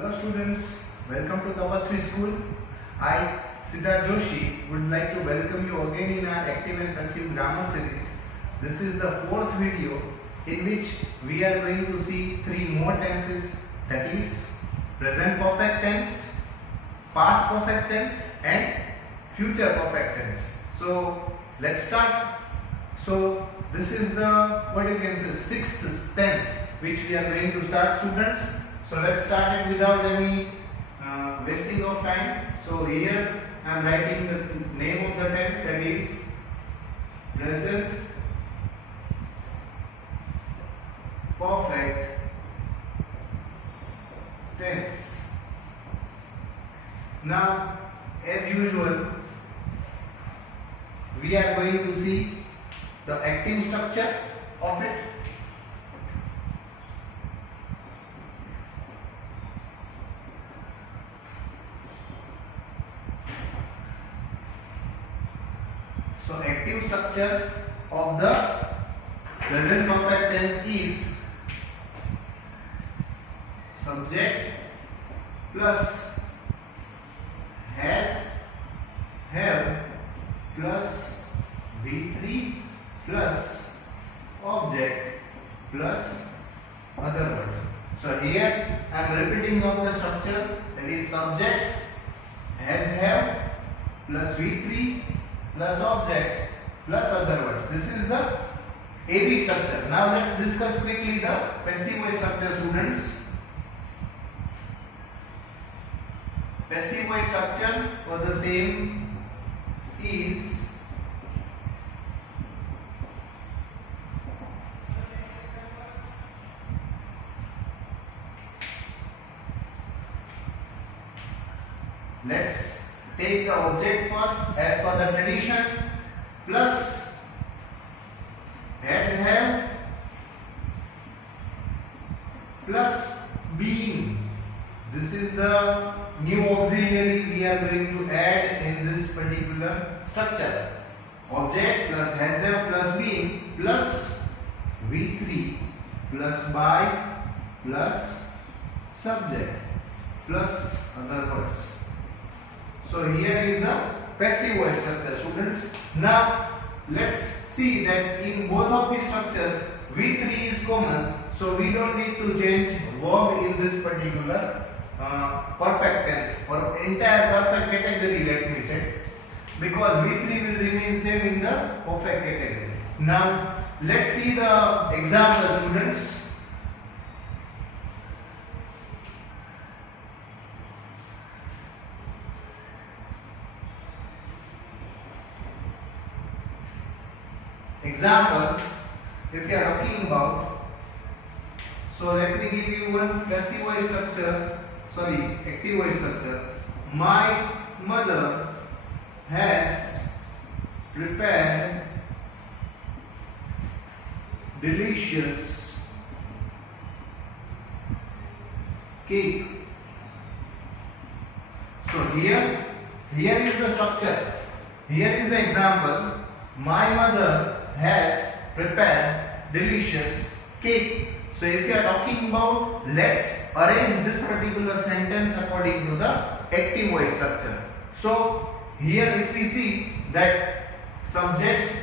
Hello students, welcome to Tapasvi School. I, Siddharth Joshi, would like to welcome you again in our active and passive grammar series. This is the fourth video in which we are going to see three more tenses, that is present perfect tense, past perfect tense and future perfect tense. So let's start. So this is the sixth tense which we are going to start, students. So let's start it without any wasting of time. So here I am writing the name of the tense, that is present perfect tense. Now, as usual, we are going to see the active structure of it. So active structure of the present perfect tense is subject plus has, have plus V3 plus object plus other words. So here I am repeating of the structure, that is subject, has, have plus V3 plus object plus other words. This is the AB structure. Now let's discuss quickly the passive voice structure, students. Passive voice structure for the same is let's take the object first as per the tradition, plus has, have plus being. This is the new auxiliary we are going to add in this particular structure. Object plus has, have plus being plus V3 plus by plus subject plus other words. So here is the passive voice structure, students. Now let's see that in both of these structures V3 is common, so we don't need to change verb in this particular perfect tense or entire perfect category, let me say, because V3 will remain same in the perfect category. Now let's see the example, students. Example, if you are talking about, so let me give you one passive voice structure, active voice structure. My mother has prepared delicious cake. So here is the structure. Here is the example. My mother has prepared delicious cake. So if you are talking about, let's arrange this particular sentence according to the active voice structure. So here if we see that subject,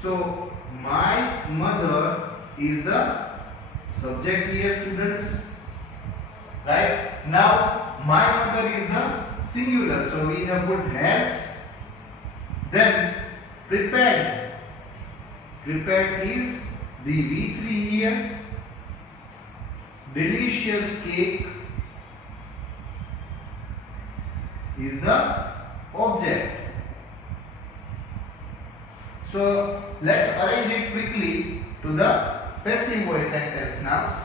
so my mother is the subject here, students, right? Now my mother is the singular, so we have put has, then prepared is the V3 here, delicious cake is the object. So let's arrange it quickly to the passive voice sentence now.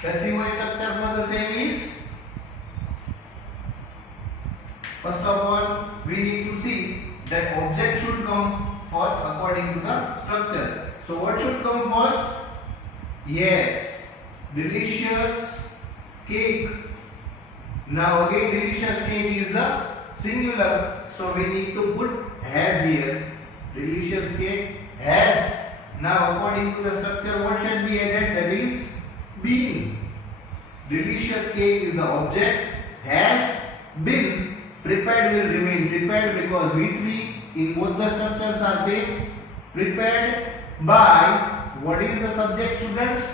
Passive voice structure for the same is, first of all we need to see that object should come first according to the structure. So what should come first? Yes, delicious cake. Now again delicious cake is a singular, so we need to put has here. Delicious cake has. Now according to the structure, what should be added? That is been. Delicious cake is the object. Has been. Prepared will remain prepared because V3 in both the structures are same. Prepared by. What is the subject, students?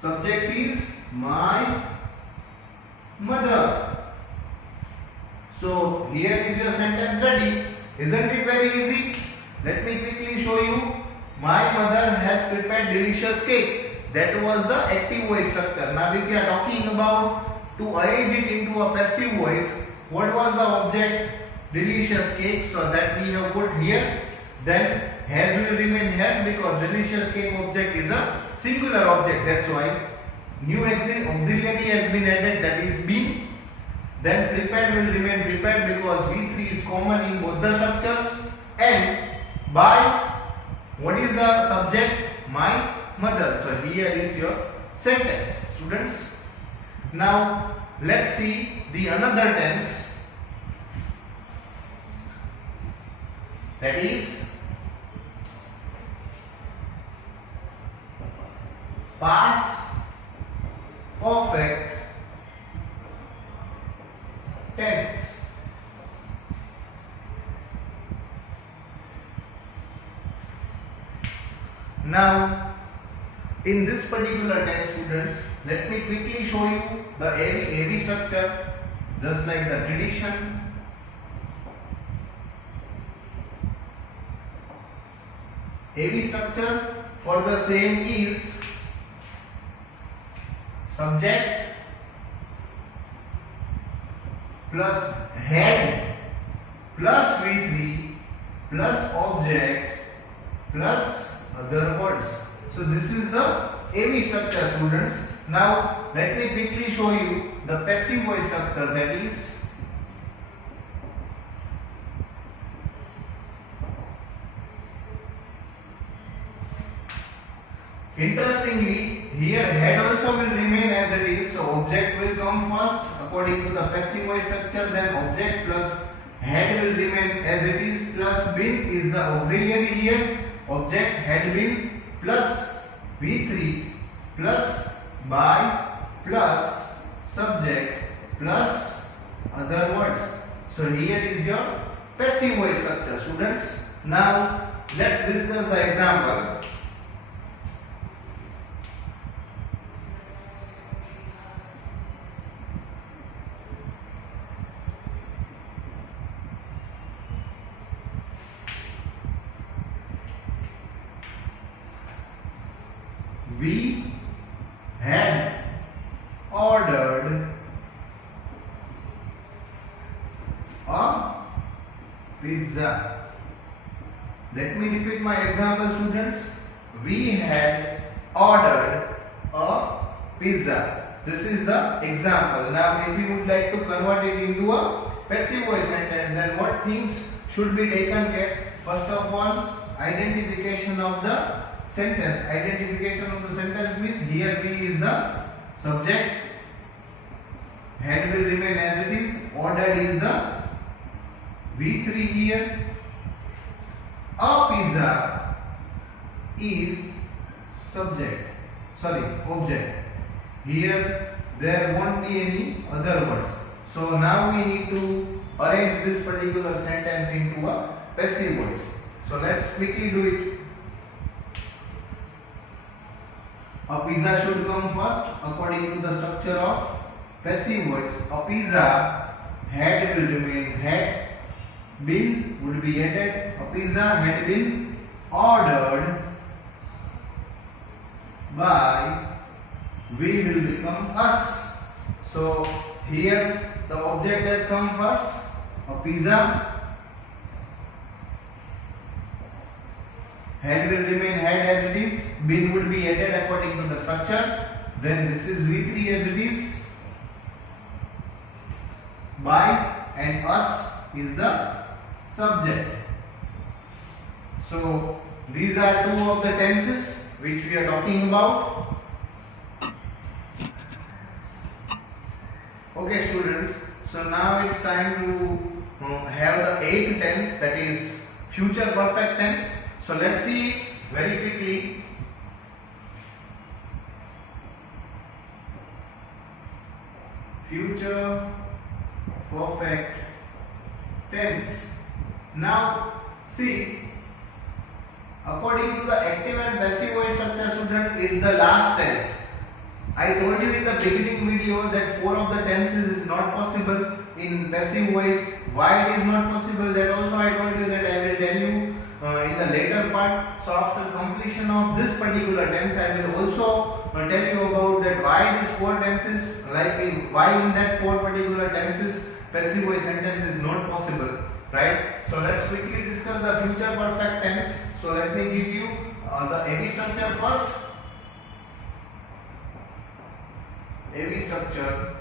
Subject is my mother. So here is your sentence ready. Isn't it very easy? Let me quickly show you. My mother has prepared delicious cake. That was the active voice structure. Now if we are talking about to arrange it into a passive voice, what was the object? Delicious cake. So that we have put here. Then has will remain has because delicious cake object is a singular object. That's why new auxiliary has been added, that is been. Then prepared will remain prepared because V3 is common in both the structures. And by, what is the subject? My mother. So here is your sentence, students. Now let's see the another tense, that is past perfect tense. Now in this particular tense, students, let me quickly show you the AV structure, just like the tradition. AV structure for the same is subject plus head plus V3 plus object plus other words. So this is the AV structure, students. Now let me quickly show you the passive voice structure, that is interestingly here head also will remain as it is. So object will come first according to the passive voice structure, then object plus head will remain as it is, plus been is the auxiliary here. Object had been plus V3 plus by plus subject plus other words. So here is your passive voice structure, students. Now let's discuss the example. We had ordered a pizza. Let me repeat my example, students. We had ordered a pizza. This is the example. Now if you would like to convert it into a passive voice sentence, then what things should be taken care? First of all, identification of the sentence. Identification of the sentence means here we is the subject, had will remain as it is, ordered is the V3 here, a pizza is subject, object. Here there won't be any other words. So now we need to arrange this particular sentence into a passive voice. So let's quickly do it. A pizza should come first according to the structure of passive voice. A pizza, had will remain had, been would be added. A pizza had been ordered by, we will become us. So here the object has come first, a pizza. Had will remain had as it is, been would be added according to the structure. Then this is V3 as it is, by, and us is the subject. So these are two of the tenses which we are talking about. Okay students, so now it's time to have the eighth tense, that is future perfect tense. So let's see it very quickly. Future perfect tense. Now see, according to the active and passive voice structure, student, it's the last tense. I told you in the beginning video that 4 of the tenses is not possible in passive voice. Why it is not possible, that also I told you, that I will tell you in the later part. So after completion of this particular tense, I will also tell you about that why these 4 tenses, why in that 4 particular tenses passive voice sentence is not possible, right? So let's quickly discuss the future perfect tense. So let me give you the AV structure first. AV structure.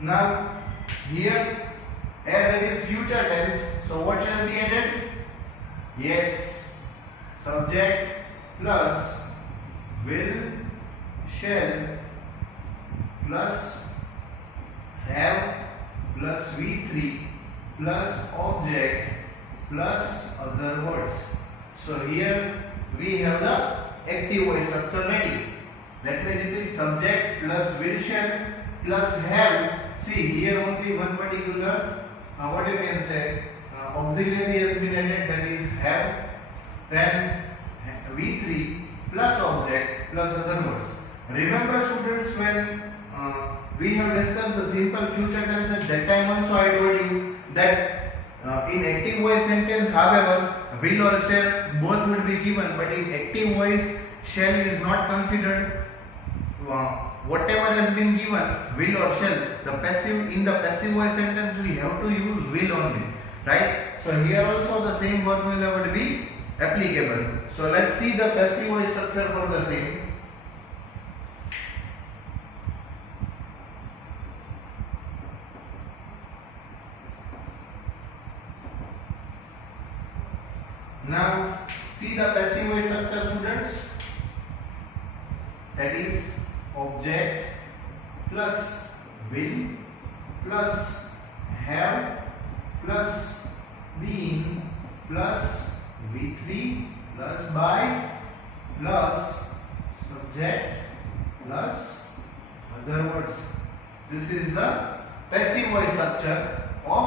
Now here, as it is future tense, so what shall be added? Yes, subject plus will, shall plus have plus V3 plus object plus other words. So here we have the active voice structure ready. Let me repeat: subject plus will, shall plus have. See, here only one particular what you can say auxiliary has been added, that is have. Then V3 plus object plus other words. Remember students, when we have discussed the simple future tense at that time also, I told you that in active voice sentence, however, will or shall both would be given, but in active voice shall is not considered. Whatever has been given, will or shall, in the passive voice sentence we have to use will only, right? So here also the same formula would be applicable. So let's see the passive voice structure for the same. Now see the passive voice structure, students. That is object plus will plus have plus been plus V3 plus by plus subject plus other words. This is the passive voice structure of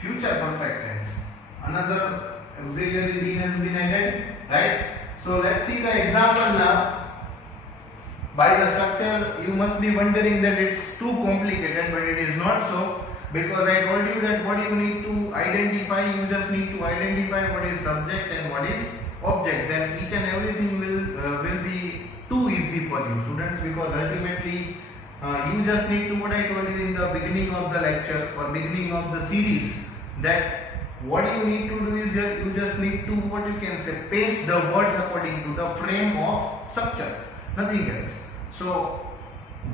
future perfect tense. Another auxiliary been has been added, right? So let's see the example now. By the structure, you must be wondering that it's too complicated, but it is not so, because I told you that what you need to identify, you just need to identify what is subject and what is object. Then each and everything will be too easy for you, students, because ultimately you just need to, what I told you in the beginning of the lecture or beginning of the series, that what you need to do is you just need to, what you can say, paste the words according to the frame of structure, nothing else. So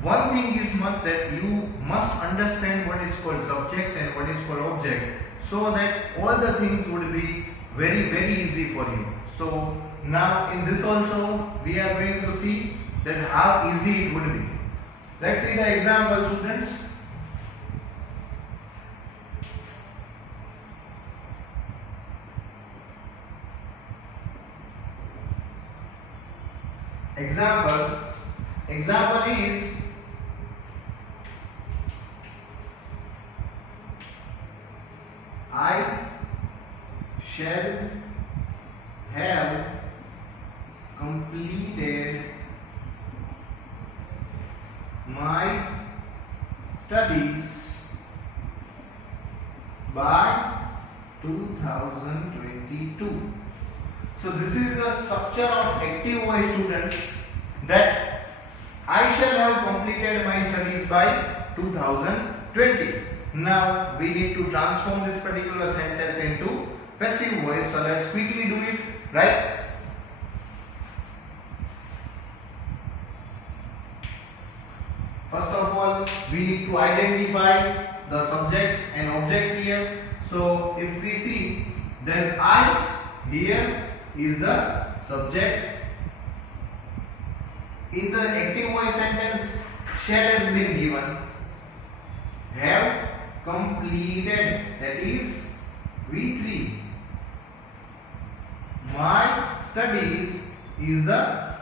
one thing is must, that you must understand what is called subject and what is called object, so that all the things would be very, very easy for you. So now in this also we are going to see that how easy it would be. Let's see the example, students. Example is I shall have completed my studies by 2022. So this is the structure of active voice, students, that I shall have completed my studies by 2020. Now we need to transform this particular sentence into passive voice. So let's quickly do it, right? First of all, we need to identify the subject and object here. So if we see, then I here is the subject. In the active voice sentence, shall has been given, have completed, that is V3. My studies is the,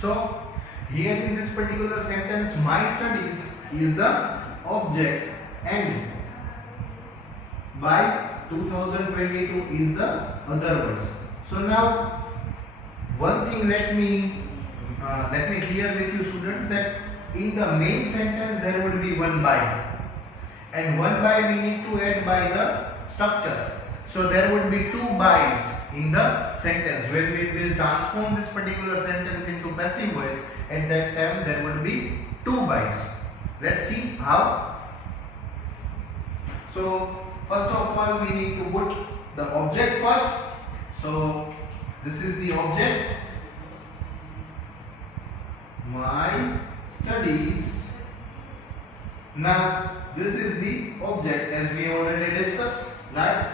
so here in this particular sentence, my studies is the object and by 2022 is the other words. So now one thing let me clear with you students, that in the main sentence there would be one by, and one by we need to add by the structure. So there would be two bys in the sentence. When we will transform this particular sentence into passive voice, at that time there would be two bys. Let's see how. So first of all we need to put the object first. So this is the object, my studies. Now this is the object as we already discussed, right?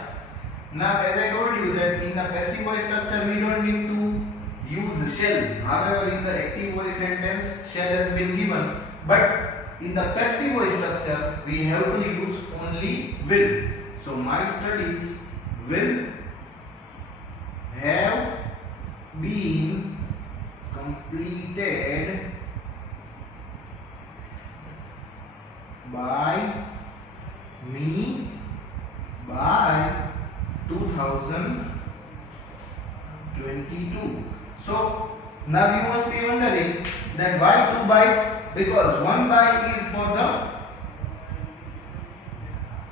Now as I told you that in the passive voice structure we don't need to use shall. However, in the active voice sentence shall has been given, but in the passive voice structure we have to use only will. So my studies will have been completed by me by 2022. So now you must be wondering that why two bys? Because one by is for the,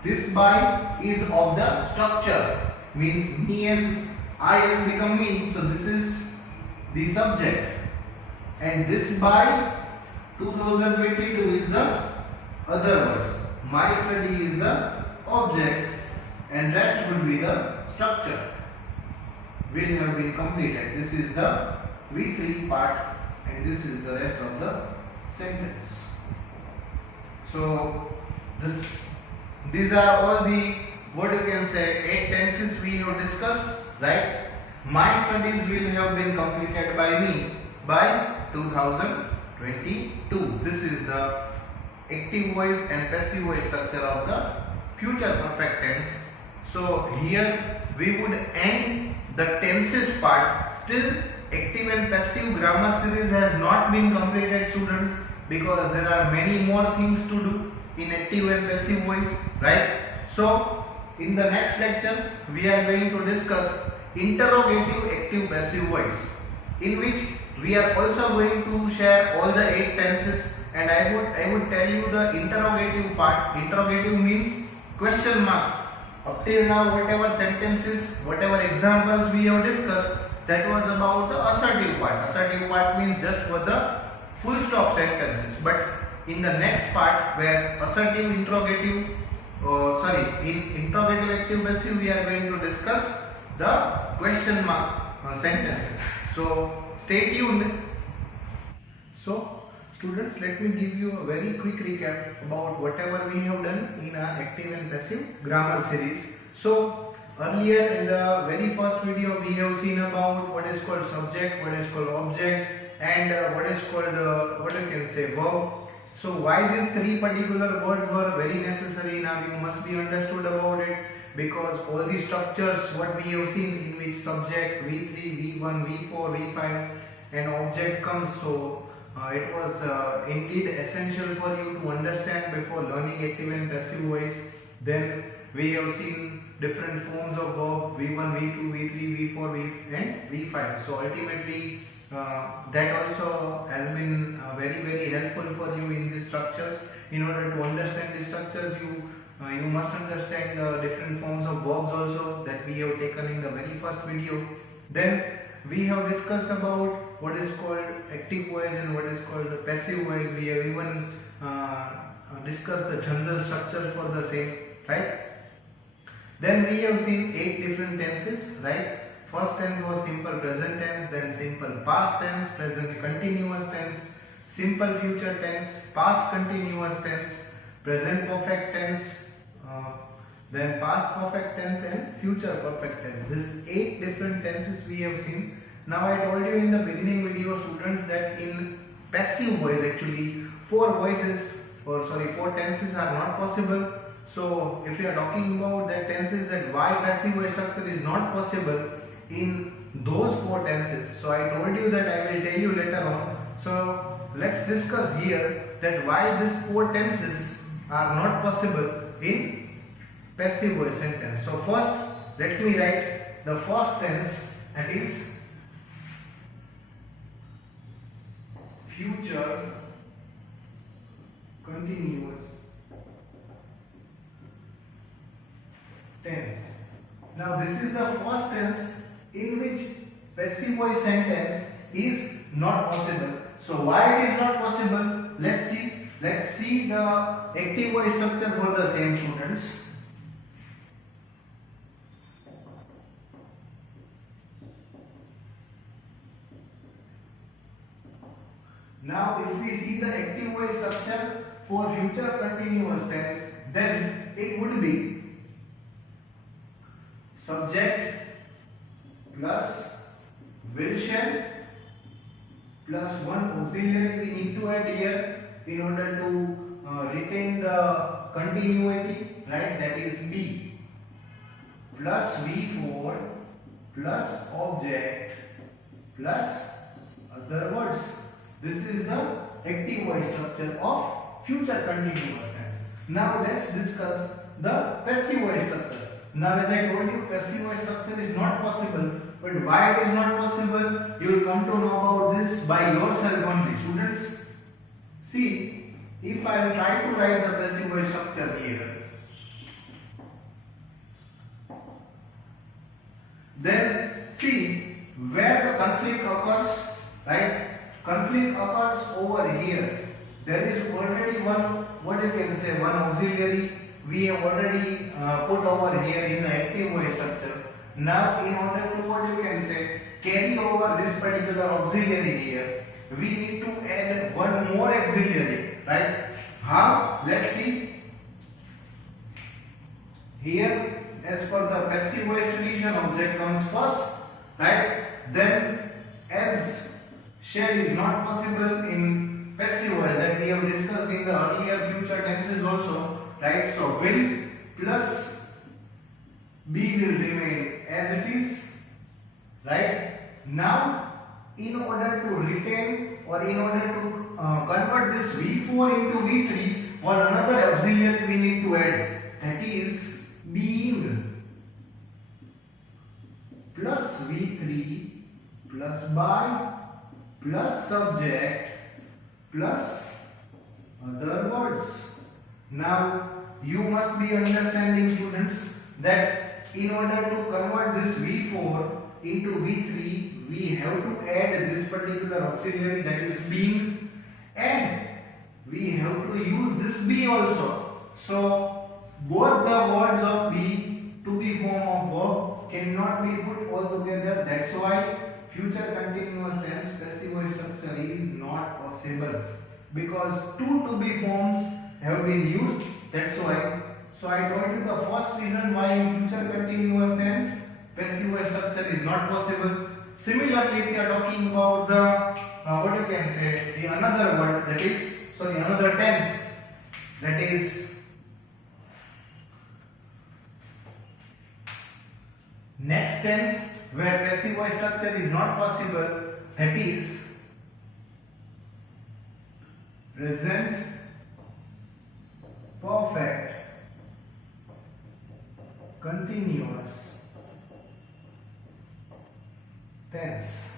this by is of the structure, means me as I has become me, so this is the subject, and this by 2022 is the other words. My study is the object and rest would be the structure. Will have been completed. This is the V3 part and this is the rest of the sentence. So these are all the, what you can say, 8 tenses we have discussed, right? My studies will have been completed by me by 2022. This is the active voice and passive voice structure of the future perfect tense. So here we would end the tenses part. Still active and passive grammar series has not been completed, students, because there are many more things to do in active and passive voice, right? So in the next lecture we are going to discuss interrogative active passive voice, in which we are also going to share all the 8 tenses, and I would tell you the interrogative part. Interrogative means question mark. Up till now whatever sentences, whatever examples we have discussed, that was about the assertive part. Assertive part means just for the full stop sentences, but in the next part where assertive interrogative in interrogative active passive we are going to discuss the question mark sentences. So stay tuned. So students, let me give you a very quick recap about whatever we have done in our active and passive grammar series. So earlier in the very first video we have seen about what is called subject, what is called object, and what is called what you can say, verb. So why these 3 particular words were very necessary, now you must be understood about it, because all the structures what we have seen, in which subject V3, V1, V4, V5 and object comes, so it was indeed essential for you to understand before learning active and passive voice. Then we have seen different forms of verb, V1, V2, V3, V4, and V5. So ultimately that also has been very helpful for you in these structures. In order to understand these structures, you must understand the different forms of verbs also that we have taken in the very first video. Then we have discussed about what is called active voice and what is called the passive voice. We have even discussed the general structures for the same, right? Then we have seen 8 different tenses, right? First tense was simple present tense, then simple past tense, present continuous tense, simple future tense, past continuous tense, present perfect tense, then past perfect tense and future perfect tense. These 8 different tenses we have seen. Now I told you in the beginning video, students, that in passive voice actually four tenses are not possible. So if you are talking about that tenses, that why passive voice structure is not possible in those four tenses, so I told you that I will tell you later on. So let's discuss here that why these four tenses are not possible in passive voice sentence. So first let me write the first tense, that is future continuous tense. Now this is the first tense in which passive voice sentence is not possible. So why it is not possible? Let's see the active voice structure for the same students. Now if we see the active voice structure for future continuous tense, then it would be subject plus will shall plus one auxiliary we need to add here in order to retain the continuity, right? That is be plus V4 plus object plus other words. This is the active voice structure of future continuous tense. Now let's discuss the passive voice structure. Now as I told you, passive voice structure is not possible, but why it is not possible, you will come to know about this by yourself only. Students, see, if I will try to write the passive voice structure here, then see where the conflict occurs, right? Conflict occurs over here. There is already one, what you can say, one auxiliary we have already put over here in the active voice structure. Now in order to, what you can say, carry over this particular auxiliary here, we need to add one more auxiliary, right? How? Let's see. Here as per the passive voice tradition, object comes first, right? Then as shall is not possible in passive voice, that we have discussed in the earlier future tenses also, right? So will plus be will remain as it is, right? Now in order to retain or in order to convert this V4 into V3, or another auxiliary we need to add, that is being plus V3 plus by plus subject plus other words. Now you must be understanding, students, that in order to convert this V4 into V3, we have to add this particular auxiliary, that is being, and we have to use this be also. So both the words of be to be form of verb cannot be put all together. That's why future continuous tense passive voice structure is not possible, because two to be forms have been used. That's why. So I told you the first reason why in future continuous tense passive voice structure is not possible. Similarly, if you are talking about the what you can say, the another word, that is another tense, that is next tense where passive voice structure is not possible, that is present perfect continuous tense.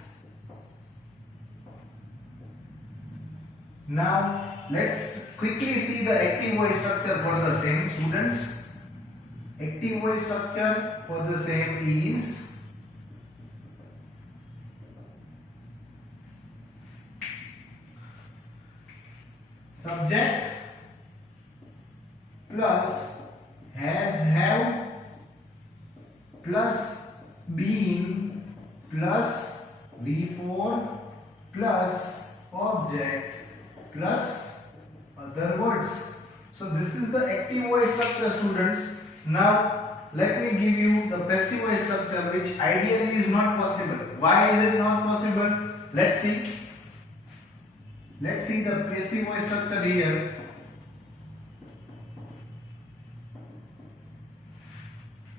Now let's quickly see the active voice structure for the same, students. Active voice structure for the same is subject plus has, have plus been plus V4 plus object plus other words. So this is the active voice structure, students. Now let me give you the passive voice structure, which ideally is not possible. Why is it not possible? Let's see. Let's see the passive voice structure here.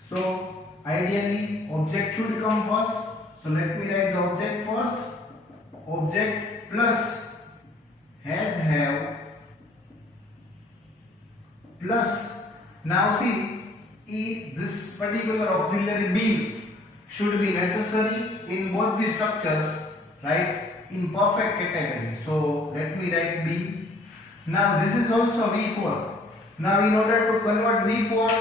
So ideally object should come first. So let me write the object first. Object plus has, have, plus. Now see, this particular auxiliary being should be necessary in both the structures, right? In perfect category. So let me write B. Now this is also V4. Now in order to convert V4,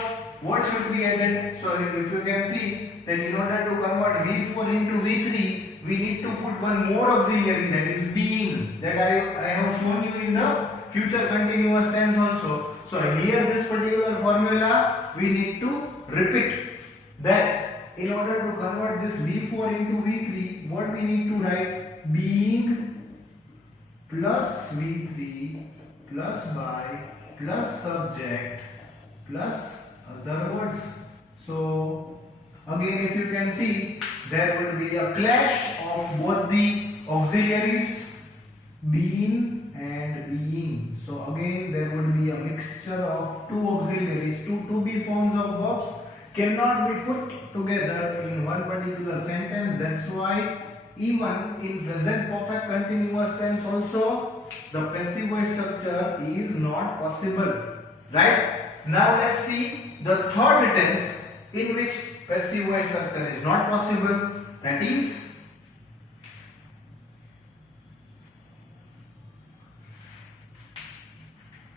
what should be added? So if you can see that in order to convert V4 into V3, we need to put one more auxiliary, that is being, that I have shown you in the future continuous tense also. So here this particular formula we need to repeat, that in order to convert this V4 into V3, what we need to write? Being plus V3 plus by plus subject plus other words. So again, if you can see, there will be a clash of both the auxiliaries, being and being. So again, there would be a mixture of two auxiliaries. Two to be forms of verbs cannot be put together in one particular sentence. That's why even in present perfect continuous tense also the passive voice structure is not possible, right? Now let's see the third tense in which passive voice structure is not possible, that is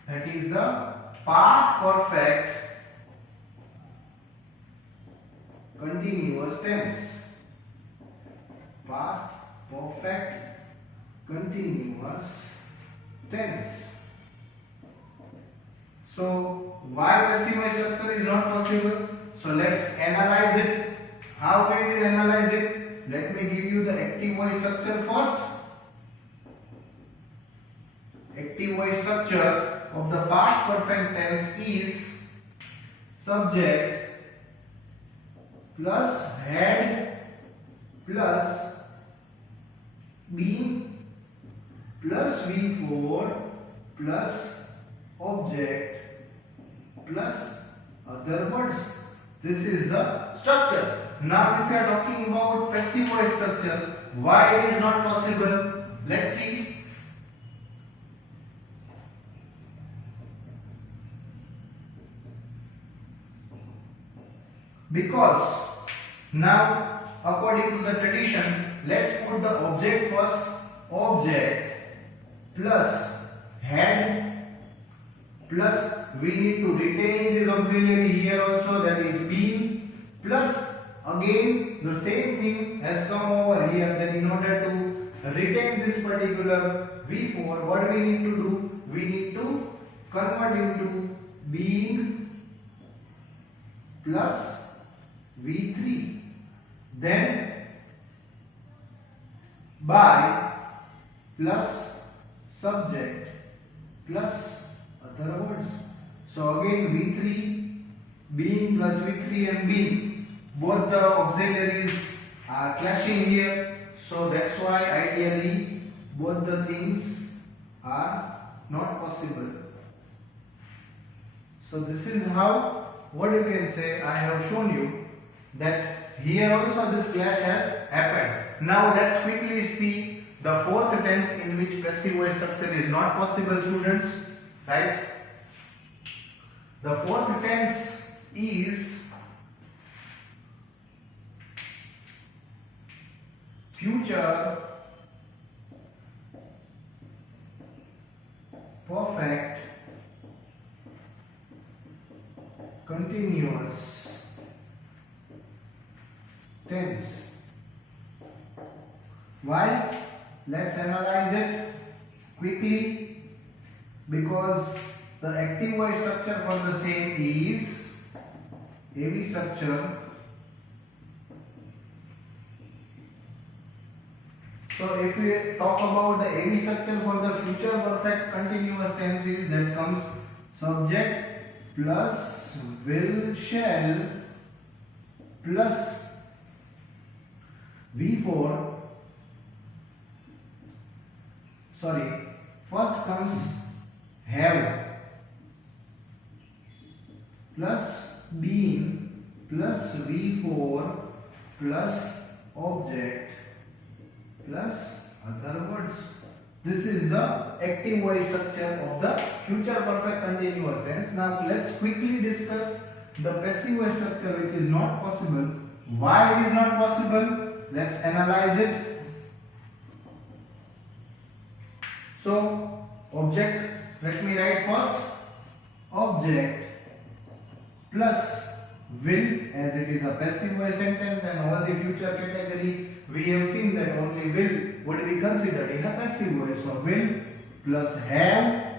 the past perfect continuous tense. Past perfect continuous tense. So why passive voice structure is not possible? So let's analyze it. How can we analyze it? Let me give you the active voice structure first. Active voice structure of the past perfect tense is subject plus had plus been plus V4 plus object plus other words. This is the structure. Now if you are talking about passive voice structure, why it is not possible? Let's see. Because now according to the tradition, let's put the object first. Object plus had plus we need to retain this auxiliary here also, that is been, plus again the same thing has come over here, that in order to retain this particular V4, what we need to do? We need to convert into being plus V3, then by plus subject plus other words. So again V3, being plus V3 and being, both the auxiliaries are clashing here. So that's why ideally both the things are not possible. So this is how, what you can say, I have shown you that here also this clash has happened. Now let's quickly see the fourth tense in which passive voice structure is not possible, students, right? The fourth tense is future perfect continuous tense. Why? Let's analyze it quickly, because the active voice structure for the same is AV structure. So if we talk about the AV structure for the future perfect continuous tenses, that comes subject plus will, shall plus V4, First comes have plus been plus V4 plus object plus other words. This is the active voice structure of the future perfect continuous tense. Now let's quickly discuss the passive voice structure, which is not possible. Why it is not possible? Let's analyze it. So object, let me write first object plus will, as it is a passive voice sentence, and all the future category we have seen that only will would be considered in a passive voice. So will plus have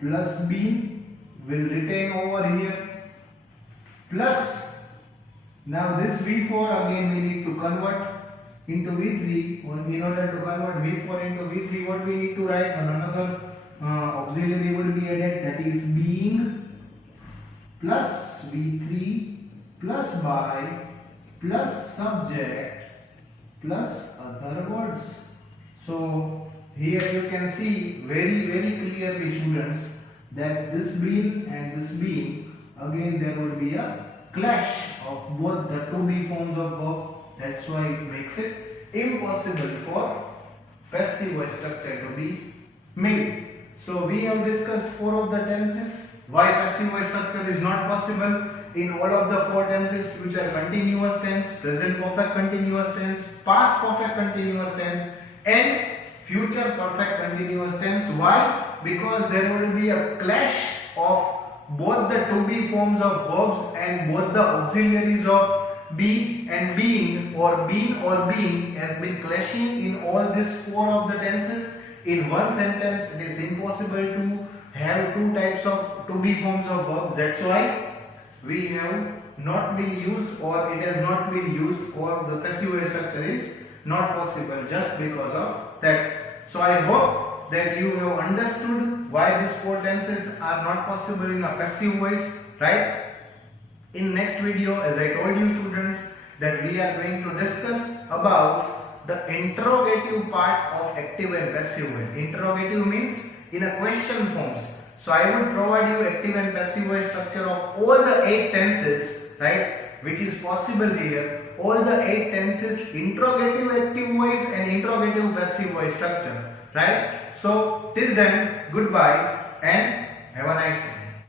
plus been will retain over here, plus now this V4 again we need to convert into V3. In order to convert V4 into V3, what we need to write? Another auxiliary would be added, that is being plus V3 plus by plus subject plus other words. So here you can see very clearly, students, that this being and this being, again there would be a clash of both the to be forms of verb. That's why it makes it impossible for passive voice structure to be made. So we have discussed 4 of the tenses. Why passive voice structure is not possible? In all of the 4 tenses, which are continuous tense, present perfect continuous tense, past perfect continuous tense, and future perfect continuous tense. Why? Because there will be a clash of both the to be forms of verbs and both the auxiliaries of be and being, or been or being, has been clashing in all these 4 of the tenses. In one sentence, it is impossible to have 2 types of to be forms of verbs. That's why we have not been used, or it has not been used, or the passive voice structure is not possible just because of that. So I hope that you have understood why these 4 tenses are not possible in a passive voice, right? In next video, as I told you, students, that we are going to discuss about the interrogative part of active and passive voice. Interrogative means in a question forms. So I will provide you active and passive voice structure of all the 8 tenses, right, which is possible here. All the 8 tenses, interrogative active voice and interrogative passive voice structure, right? So till then, goodbye and have a nice day.